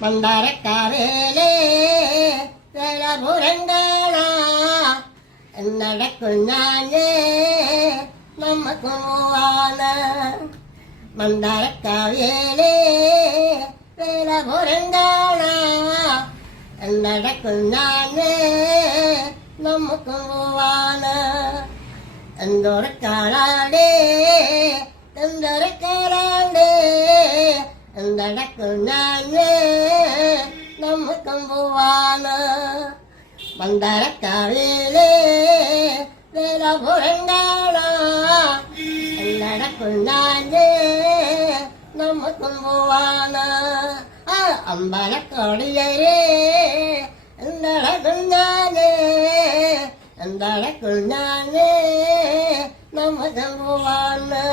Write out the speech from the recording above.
മന്ദാരക്കാവേലേ വേലപുരങ്കാള നടക്കുഞ്ഞാഞ്ഞേ നമുക്ക് പോവാണ് മന്ദാരക്കാവേലേ വേലപുരങ്കാള നടക്കുഞ്ഞാഞ്ഞേ നമുക്ക് പോവാണ് എന്തോരക്കാളാടേ എന്തോരക്കാളാടേ നടക്കുഞ്ഞാഞ്ഞേ നമുക്കും പോവാണ് മന്ദാരക്കാവിലേ വേലപുരങ്കാള നടക്കുഞ്ഞാഞ്ഞേ നമുക്കും പോവാണ് അമ്പലക്കോടിയരേ നടക്കുഞ്ഞാഞ്ഞേ നടക്കുഞ്ഞാഞ്ഞേ നമുക്കും പോവാണ്